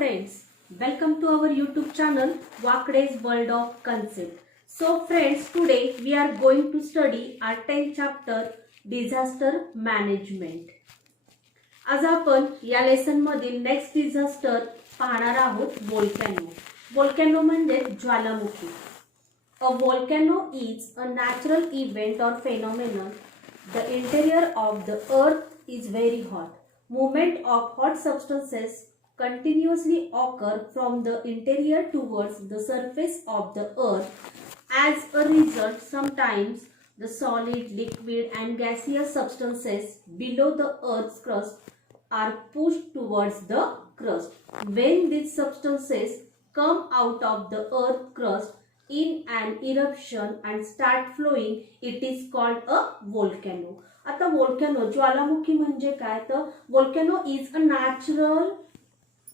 friends, welcome to our YouTube channel Wakde's World of Concept. So friends, today we are going to study our 10th chapter Disaster Management. आज आपण या lesson मधील next disaster पाहणार आहोत volcano. Volcano म्हणजे ज्वालामुखी. A volcano is a natural event or phenomenon. The interior of the earth is very hot. Movement of hot substances continuously occur from the interior towards the surface of the earth. As a result, sometimes the solid, liquid and gaseous substances below the earth's crust are pushed towards the crust. When these substances come out of the earth crust in an eruption and start flowing, it is called a volcano. आता volcano ज्वालामुखी म्हणजे काय, तर volcano is a natural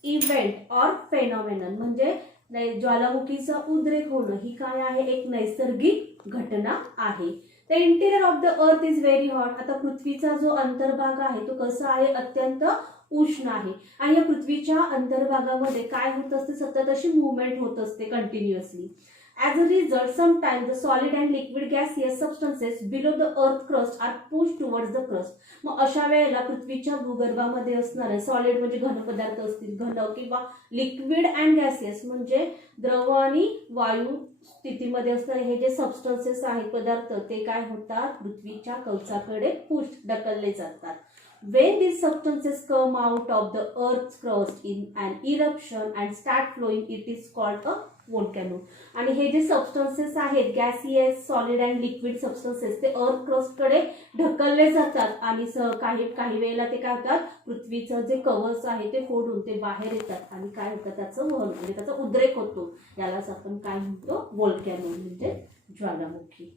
event or phenomenon म्हणजे ज्वालामुखीचा उद्रेक होणं ही काय आहे, एक नैसर्गिक घटना आहे. The interior of the earth is very hot. आता पृथ्वीचा जो अंतर्भाग आहे तो कसा आहे, अत्यंत उष्ण आहे. आणि या पृथ्वीच्या अंतर्भागामध्ये काय होत असते, सतत अशी मूवमेंट होत असते continuously. As a result, sometimes the solid and liquid gaseous substances below the earth crust are pushed towards the crust. मग अशा वेळेला पृथ्वीच्या भूगर्भामध्ये असणारे सॉलिड म्हणजे घन पदार्थ असतील, घन किंवा लिक्विड अँड गॅसियस म्हणजे द्रव आणि वायू स्थितीमध्ये असणारे हे जे सबस्टन्सेस आहेत पदार्थ, ते काय होतात, पृथ्वीच्या कवचाकडे पुश ढकलले जातात. When these substances come out of the earth's crust in an eruption and start flowing, it is called a volcano. आणि हे जे सबस्टन्सेस आहेत, gaseous, solid and liquid substances, ते अर्थ क्रस्ट कडे ढकलले जातात आणि काही वेळेला ते काय होतात, पृथ्वीचं जे कवच आहे ते फोडून ते बाहेर येतात आणि काय होतं, त्याचं वहन म्हणजे त्याचा उद्रेक होतो. यालाच आपण काय म्हणतो, volcano म्हणजे ज्वालामुखी.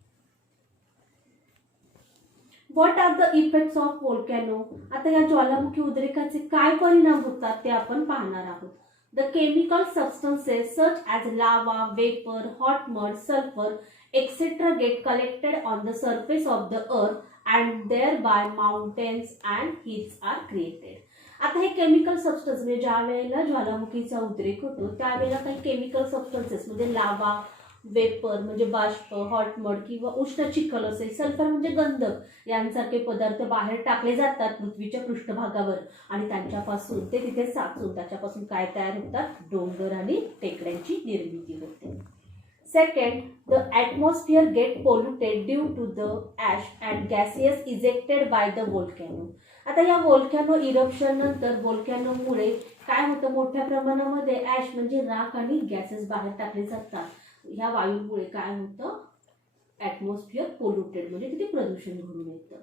What are the effects of volcano? आता या ज्वालामुखी उद्रेकाचे काय परिणाम होतात ते आपण पाहणार आहोत. The chemical substances such as lava, vapor, hot mud, sulfur, etc. get collected on the surface of the earth and thereby mountains and hills are created. आता हे केमिकल सबस्टन्स म्हणजे ज्या वेळेला ज्वालामुखीचा उद्रेक होतो त्यावेळेला काही केमिकल सबस्टन्सेस म्हणजे लावा, वेपर म्हणजे बाष्प, हॉट मड किंवा उष्ण चिखल असेल, सल्फर म्हणजे गंधक यांसारखे पदार्थ बाहेर टाकले जातात पृथ्वीच्या पृष्ठभागावर आणि त्यांच्यापासून ते तिथे साचून त्याच्यापासून काय तयार होतात, डोंगर आणि टेकड्यांची निर्मिती होते. Second, the atmosphere get polluted due to the ash and gaseous ejected by the volcano. आता या व्होल्कॅनो इरप्शन नंतर व्होल्कॅनोमुळे काय होतं, मोठ्या प्रमाणामध्ये ॲश म्हणजे राख आणि गॅसेस बाहेर टाकले जातात. ह्या वायूमुळे काय होतं, ॲटमॉस्फिअर पोल्युटेड म्हणजे तिथे प्रदूषण घडून येतं.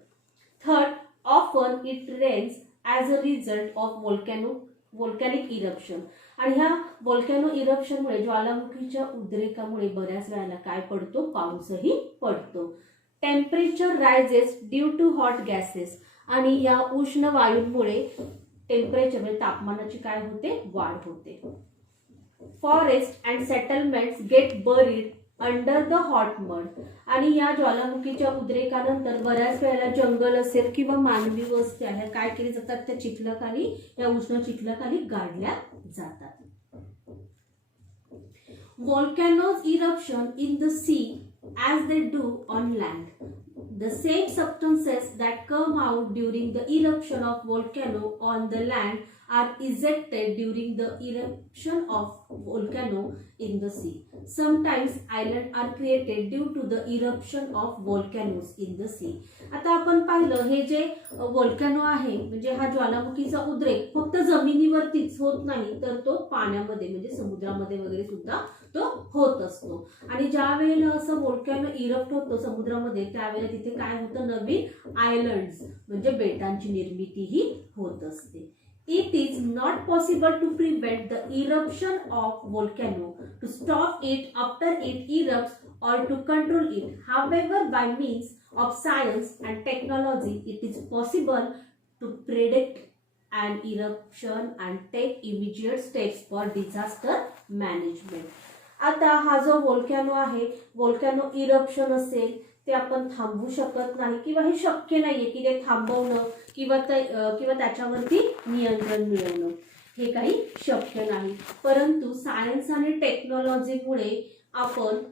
Third, often it rains as a result of volcanic eruption. आणि ह्या व्होल्कॅनो इरप्शनमुळे ज्वालामुखीच्या उद्रेकामुळे बऱ्याच वेळेला काय पडतो, पाऊसही पडतो. Temperature rises due to hot gases. आणि या उष्ण वायूंमुळे टेम्परेचर म्हणजे तापमानाची काय होते, वाढ होते. Forest and settlements get buried under the hot mud. आणि या ज्वालामुखीच्या उद्रेकानंतर बऱ्याच वेळेला जंगल असेल किंवा मानवी वस्त्या ह्या काय केली जातात, त्या चिखलाखाली, या उष्ण चिखलाखाली गाडल्या जातात. Volcanoes eruption in the sea as they do on land. The same substances that come out during the eruption of volcano on the land are ejected during the eruption of volcano in the sea. Sometimes islands are created due to the eruption of volcanoes in the sea. आता आपण पाहिलं हे जे volcano आहे म्हणजे हा ज्वालामुखीचा उद्रेक फक्त जमिनीवरतीच होत नाही तर तो पाण्यामध्ये म्हणजे समुद्रामध्ये वगैरे सुद्धा तो होत असतो. आणि ज्या वेळेला असं व्होल्कॅनो इरप्ट होतं समुद्रामध्ये त्यावेळेला तिथे काय होतं, नवीन आयलंड्स म्हणजे बेटांची निर्मितीही होत असते. It is not possible to prevent the eruption of volcano, to stop it after it erupts or to control it. However, by means of science and technology, it is possible to predict an eruption and take immediate steps for disaster management. आता हा जो volcano आहे, volcano eruption असेल ते आपण थांबवू शकत नाही किंवा हे शक्य नाहीये की ते थांबवणं किंवा त्याच्यावरती नियंत्रण मिळवणं. हे काही शक्य नाही. परंतु सायन्स आणि टेक्नॉलॉजीमुळे आपण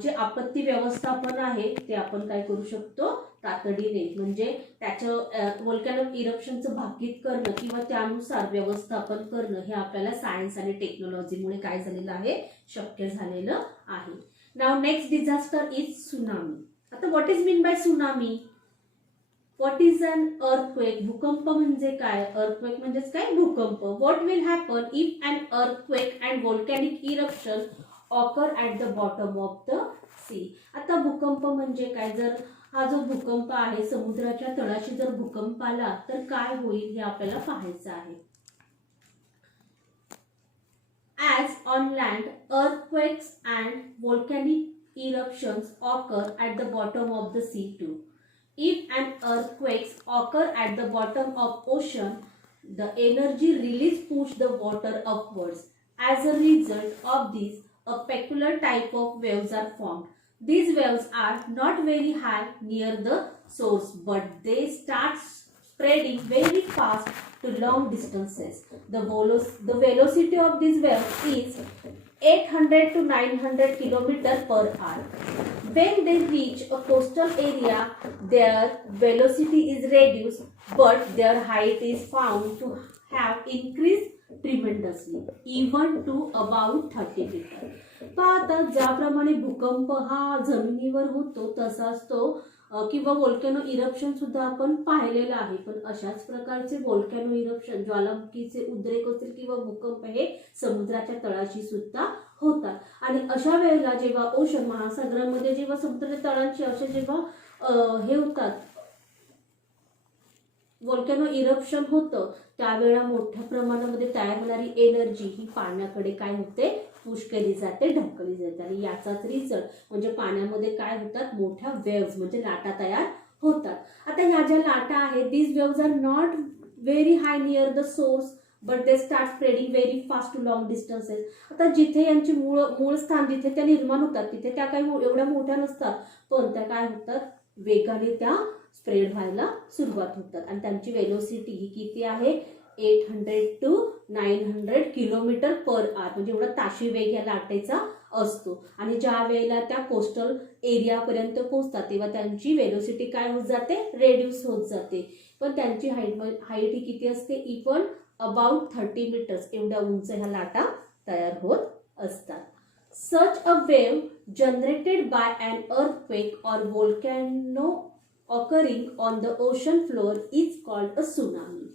जे आपत्ती व्यवस्थापन आहे ते आपण काय करू शकतो तातडीने, म्हणजे त्याचं व्होल्कॅनो इरप्शनचं भाकीत करणं किंवा त्यानुसार व्यवस्थापन करणं हे आपल्याला सायन्स आणि टेक्नॉलॉजीमुळे काय झालेलं आहे, शक्य झालेलं आहे. नाव नेक्स्ट डिझास्टर इज सुनामी. आता what is mean by tsunami? What is an earthquake? भूकंप म्हणजे काय? अर्थक्वेक म्हणजेच काय? भूकंप. What will happen if an earthquake and volcanic eruption occur at the bottom of the sea. आता भूकंप म्हणजे काय? जर हा जो भूकंप आहे समुद्राच्या तळाशी जर भूकंप आला तर काय होईल हे आपल्याला पाहायचं आहे. As on land, earthquakes and volcanic eruptions occur at the bottom of the sea too. If an earthquakes occur at the bottom of ocean, the energy release push the water upwards. As a result of this, a peculiar type of waves are formed. These waves are not very high near the source, but they start spreading very fast to long distances. The velocity of these waves is 800 to 900 km per hour. When they reach a coastal area, their velocity is reduced, but their height is found to have increased tremendously, even to about 30 meter. आता ज्याप्रमाणे भूकंप हा जमिनीवर होतो तसाच तो किंवा volcano eruption सुद्धा आपण पाहिलेलं आहे. पण अशाच प्रकारचे व्होल्कॅनो इरप्शन, ज्वालामुखीचे उद्रेक असतील किंवा भूकंप हे समुद्राच्या तळाशी सुद्धा होतात. आणि अशा वेळेला जेव्हा ओशन महासागरामध्ये जेव्हा समुद्राच्या तळाशी असे जेव्हा हे होतात व्होल्कॅनो इरप्शन होतं त्यावेळेला मोठ्या प्रमाणामध्ये तयार होणारी एनर्जी ही पाण्याकडे काय होते, पुश केली जाते, ढकलली जाते. आणि याचाच रिझल्ट म्हणजे पाण्यामध्ये काय होतात, मोठ्या वेव्स म्हणजे लाटा तयार होतात. आता ह्या ज्या लाटा आहेत, these waves are not very high near the source but they start spreading very fast to long distances. आता जिथे यांची मूळ स्थान जिथे त्या निर्माण होतात तिथे त्या काही एवढ्या मोठ्या नसतात, पण त्या काय होतात, वेगाने त्या स्प्रेड व्हायला सुरुवात होतात. आणि त्यांची वेलोसिटी ही किती आहे, 800 to 900 किलोमीटर पर आवर, म्हणजे एवढा ताशी वेग या लाटेचा असतो. आणि ज्या वेळेला त्या कोस्टल एरियापर्यंत पोहोचतात तेव्हा त्यांची वेलोसिटी काय होत जाते, रेड्यूस होत जाते. पण त्यांची हाईट ही किती असते, इवन अबाउट 30 मीटर्स एवढ्या उंच ह्या लाटा तयार होत असतात. Such a wave generated by an earthquake or volcano occurring on the ocean floor is called a tsunami.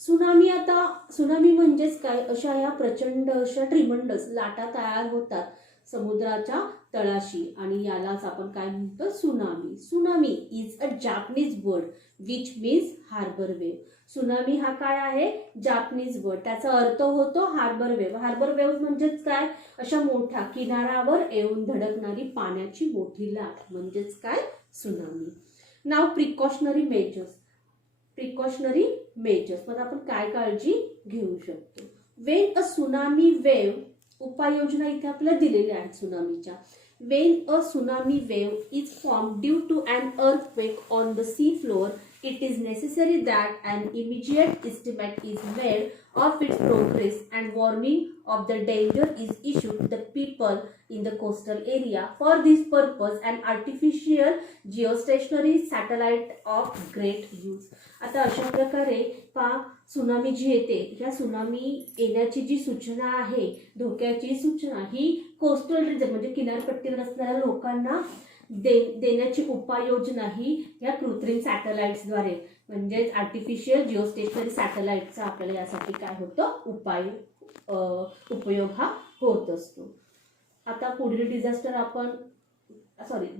Tsunami, आता सुनामी म्हणजेच काय, अशा या प्रचंड अशा ट्रिमंडस लाटा तयार होतात समुद्राच्या तळाशी आणि यालाच आपण काय म्हणतो, tsunami. Tsunami is a Japanese word which means harbour wave. Tsunami हा काय आहे, जापनीज वर्ड, त्याचा अर्थ होतो हार्बर वेव्ह. हार्बर वेव्ह म्हणजेच काय, अशा मोठ्या किनाऱ्यावर येऊन धडकणारी पाण्याची मोठी लाट म्हणजेच काय, सुनामी. नाव प्रिकॉशनरी मेजर्स. प्रिकॉशनरी मेजर्स मध्ये आपण काय काळजी घेऊ शकतो. वेन अ सुनामी वेव्ह, उपाययोजना इथे आपल्याला दिलेल्या आहेत सुनामीच्या. When a tsunami wave is form due to an earthquake on the sea floor, it is necessary that an immediate estimate is made of its progress and warning of the danger is issued to the people in the coastal area. For this purpose, an artificial geostationary satellite of great use. आता अशा प्रकारे tsunami जी येते, ह्या tsunami येण्याची जी सूचना आहे, धोक्याची सूचना ही कोस्टल रिजन म्हणजे किनारपट्टीवर असणाऱ्या लोकांना देण्याची उपाययोजना ही या कृत्रिम सॅटेलाइट्सद्वारे म्हणजेच आर्टिफिशियल जिओस्टेशनरी सॅटेलाइटचा आपल्याला यासाठी काय होतं, उपयोग हा होत असतो. आता पुढील डिझास्टर आपण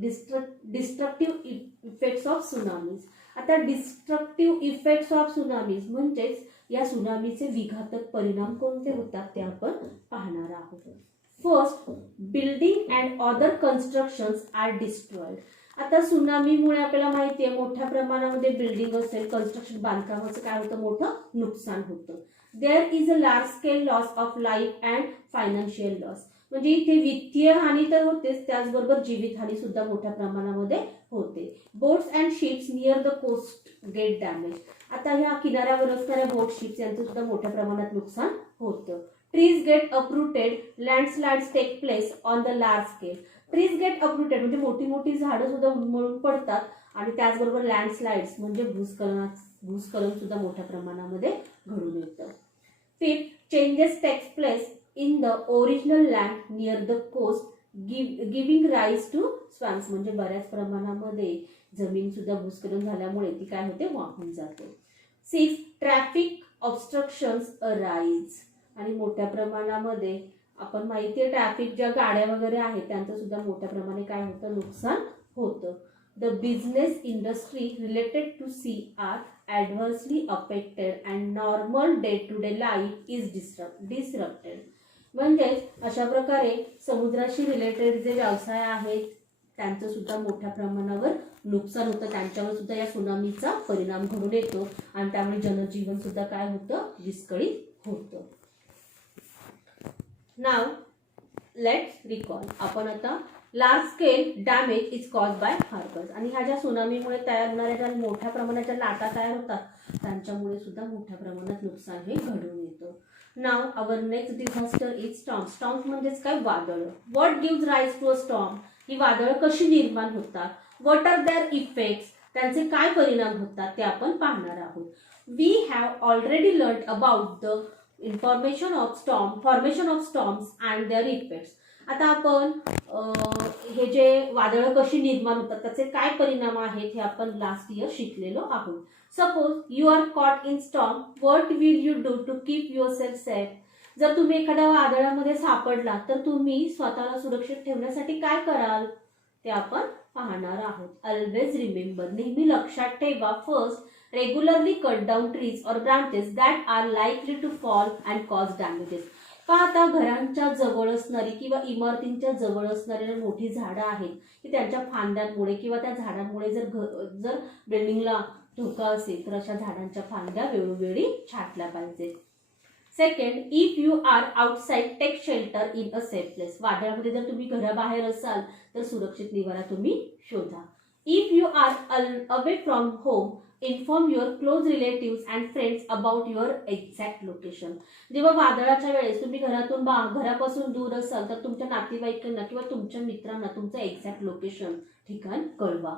डिस्ट्रक्टिव्ह इफेक्ट्स ऑफ सुनामीज. आता डिस्ट्रक्टिव्ह इफेक्ट्स ऑफ सुनामीज म्हणजेच या सुनामीचे विघातक परिणाम कोणते होतात ते आपण पाहणार आहोत. First, building and other constructions are destroyed. आता सुनामीमुळे आपल्याला माहिती आहे मोठ्या प्रमाणामध्ये बिल्डिंग असेल, कन्स्ट्रक्शन बांधकामाचं काय होतं, मोठं नुकसान होतं. There is a large scale loss of life and financial loss. म्हणजे इथे वित्तीय हानी तर होतेच, त्याचबरोबर जीवितहानी सुद्धा मोठ्या प्रमाणामध्ये होते. Boats and ships near the coast get damage. आता ह्या किनाऱ्यावर असणाऱ्या बोट शिप्स यांचं सुद्धा मोठ्या प्रमाणात नुकसान होतं. Trees get uprooted, landslides take place on the large scale. Trees get uprooted म्हणजे मोठी मोठी झाडं सुद्धा उन्मळून पडतात आणि त्याचबरोबर लँडस्लाइड्स म्हणजे भूस्खलन सुद्धा मोठ्या प्रमाणामध्ये घडून येतं. Fifth, changes takes place in the original land near the coast giving rise to swamps म्हणजे बऱ्याच प्रमाणामध्ये जमीन सुद्धा भूस्खलन झाल्यामुळे ती काय होते, वाहून जाते. सिक्स, ट्रॅफिक ऑब्स्ट्रक्शन्स अराईज आणि मोठ्या प्रमाणामध्ये आपण माहिती आहे ट्रॅफिक ज्या गाड्या वगैरे आहेत त्यांचं सुद्धा मोठ्या प्रमाणे काय होतं, नुकसान होतं. The business industry related to sea are adversely affected and normal day to day life is disrupted. म्हणजेच अशा प्रकारे समुद्राशी रिलेटेड जे व्यवसाय आहेत त्यांचं सुद्धा मोठ्या प्रमाणावर नुकसान होतं, त्यांच्यावर सुद्धा या सुनामीचा परिणाम घडून येतो आणि त्यामुळे जनजीवन सुद्धा काय होतं, विस्कळीत होतं. Now let's recall. आपण आता large scale damage is cause by harbours आणि ह्या ज्या सुनामीमुळे तयार होणाऱ्या ज्या मोठ्या प्रमाणाच्या लाटा तयार होतात त्यांच्यामुळे सुद्धा मोठ्या प्रमाणात नुकसान हे घडून येतं. Now our next disaster is storm. Storm म्हणजेच काय, वादळ. What gives rise to a storm, ही वादळ कशी निर्माण होतात. व्हॉट आर देअर इफेक्ट्स, त्यांचे काय परिणाम होतात ते आपण पाहणार आहोत. We have already learn about the formation of storms and their effects. आता आपण हे जे वादळं कशी निर्माण होतात त्याचे काय परिणाम आहेत हे आपण लास्ट इयर शिकलेलो आहोत. Suppose you are caught in storm, what will you do to keep yourself safe. जर तुम्ही एखाद्या वादळामध्ये सापडला तर तुम्ही स्वतःला सुरक्षित ठेवण्यासाठी काय कराल ते आपण पाहणार आहोत. ऑलवेज रिमेंबर, नेहमी लक्षात ठेवा. First, regularly cut down trees or branches that are likely to fall and cause damages. आता घरांच्या जवळ असणारी किंवा इमारतींच्या जवळ असणारी मोठी झाडं आहेत की त्यांच्या फांद्यांमुळे किंवा त्या झाडांमुळे जर बिल्डिंगला धोका असेल तर अशा झाडांच्या फांद्या वेळोवेळी छाटल्या पाहिजेत. Second, if you are outside take shelter in a safe place. वादळामध्ये जर तुम्ही घराबाहेर असाल तर सुरक्षित निवारा तुम्ही शोधा. If you are away from home, inform your close relatives and friends about your exact location. जेव्हा वादळाच्या वेळेस तुम्ही घरापासून दूर असाल तर तुमच्या नातेवाईकांना किंवा तुमच्या मित्रांना तुमचं एक्झॅक्ट लोकेशन ठिकाण कळवा.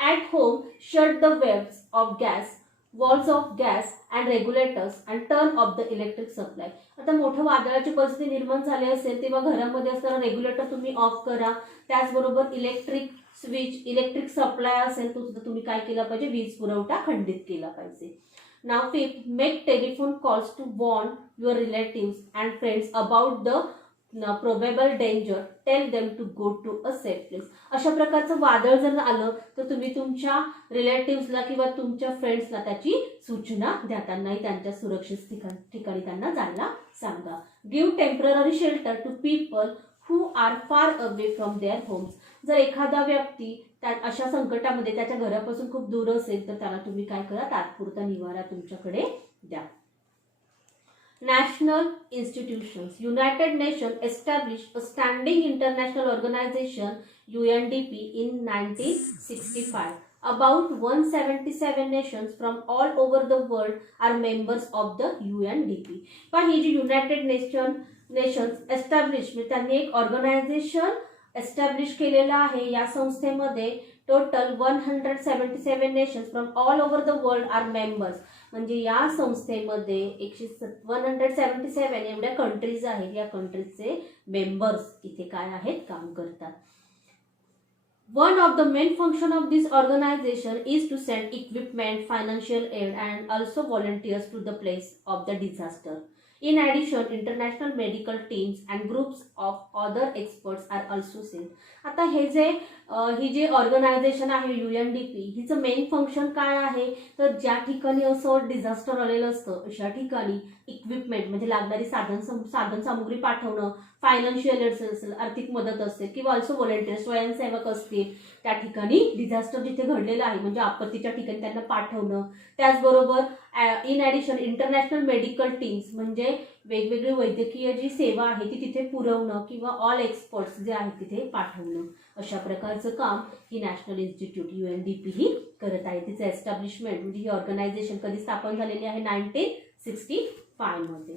At home, shut the walls of gas and regulators and turn off the electric supply. आता मोठं वादळाची परिस्थिती निर्माण झाली असेल तेव्हा घरामध्ये असणारा रेग्युलेटर तुम्ही ऑफ करा. त्याचबरोबर इलेक्ट्रिक सप्लाय असेल तो सुद्धा तुम्ही काय केला पाहिजे, वीज पुरवठा खंडित केला पाहिजे. नाव fifth, make telephone calls to warn your relatives and friends about the probable danger, tell them to go to a safe place. अशा प्रकारचं वादळ जर आलं तर तुम्ही तुमच्या रिलेटिव्सला किंवा तुमच्या फ्रेंड्सला त्याची सूचना द्या, त्यांनाही त्यांच्या सुरक्षित ठिकाणी त्यांना जायला सांगा. Give temporary shelter to people who are far away from their homes. जर एखादा व्यक्ती अशा संकटामध्ये त्याच्या घरापासून खूप दूर असेल तर त्याला तुम्ही काय करा, तात्पुरता निवारा तुमच्याकडे द्या. National institutions. United Nations established a standing international organization UNDP in 1965. About 177 nations from all over the world are members of the UNDP. पण ही जी युनायटेड नेशन्स एस्टॅब्लिश त्यांनी एक ऑर्गनायझेशन एस्टॅब्लिश केलेलं आहे. या संस्थेमध्ये total 177 nations from all over the world are members. म्हणजे या संस्थेमध्ये 177 एवढ्या कंट्रीज आहेत, या कंट्रीजचे मेंबर्स इथे काय आहेत, काम करतात. One of the main function of this organization is to send equipment, financial aid and also volunteers to the place of the disaster. In addition, international medical teams and groups of other experts are also sent. आता ही जे organisation आहे UNDP, हिचं main function काय आहे तर ज्या ठिकाणी असं डिझास्टर आलेलं असतं अशा ठिकाणी इक्विपमेंट म्हणजे लागणारी साधन सामुग्री पाठवणं, फायनान्शियल एड असेल, आर्थिक मदत असेल किंवा ऑल्सो व्हॉलंटियर स्वयंसेवक असतील त्या ठिकाणी डिझास्टर जिथे घडलेलं आहे म्हणजे आपत्तीच्या ठिकाणी त्यांना पाठवणं. त्याचबरोबर in addition international medical teams म्हणजे वेगवेगळी वैद्यकीय जी सेवा आहे ती तिथे पुरवणं किंवा ऑल एक्सपर्ट्स जे आहेत तिथे पाठवणं. अशा प्रकारचं काम ही नॅशनल इन्स्टिट्यूट UNDP ही करत आहे. तिचं एस्टॅब्लिशमेंट म्हणजे ही ऑर्गनायझेशन कधी स्थापन झालेली आहे 1965 मध्ये.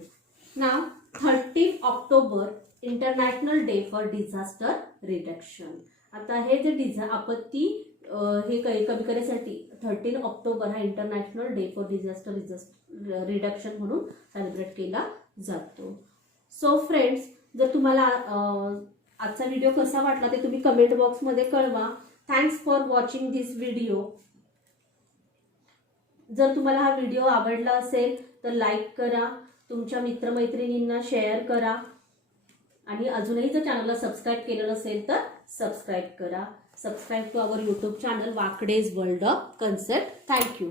नाव 13 October international day for disaster reduction. आता हे जे आपत्ती हे कमी करण्यासाठी 13 ऑक्टोबर हा international day for disaster reduction म्हणून सेलिब्रेट केला जातो. सो फ्रेंड्स, जर तुम्हाला आजचा व्हिडिओ कसा वाटला ते तुम्ही कमेंट बॉक्समध्ये कळवा. Thanks for watching this video. जर तुम्हाला हा व्हिडिओ आवडला असेल तर लाईक करा, तुमच्या मित्रमैत्रिणींना शेअर करा आणि अजूनही जर चॅनलला सबस्क्राईब केलं नसेल तर सबस्क्राईब करा. Subscribe to our YouTube channel Wakade's world of concept. Thank you.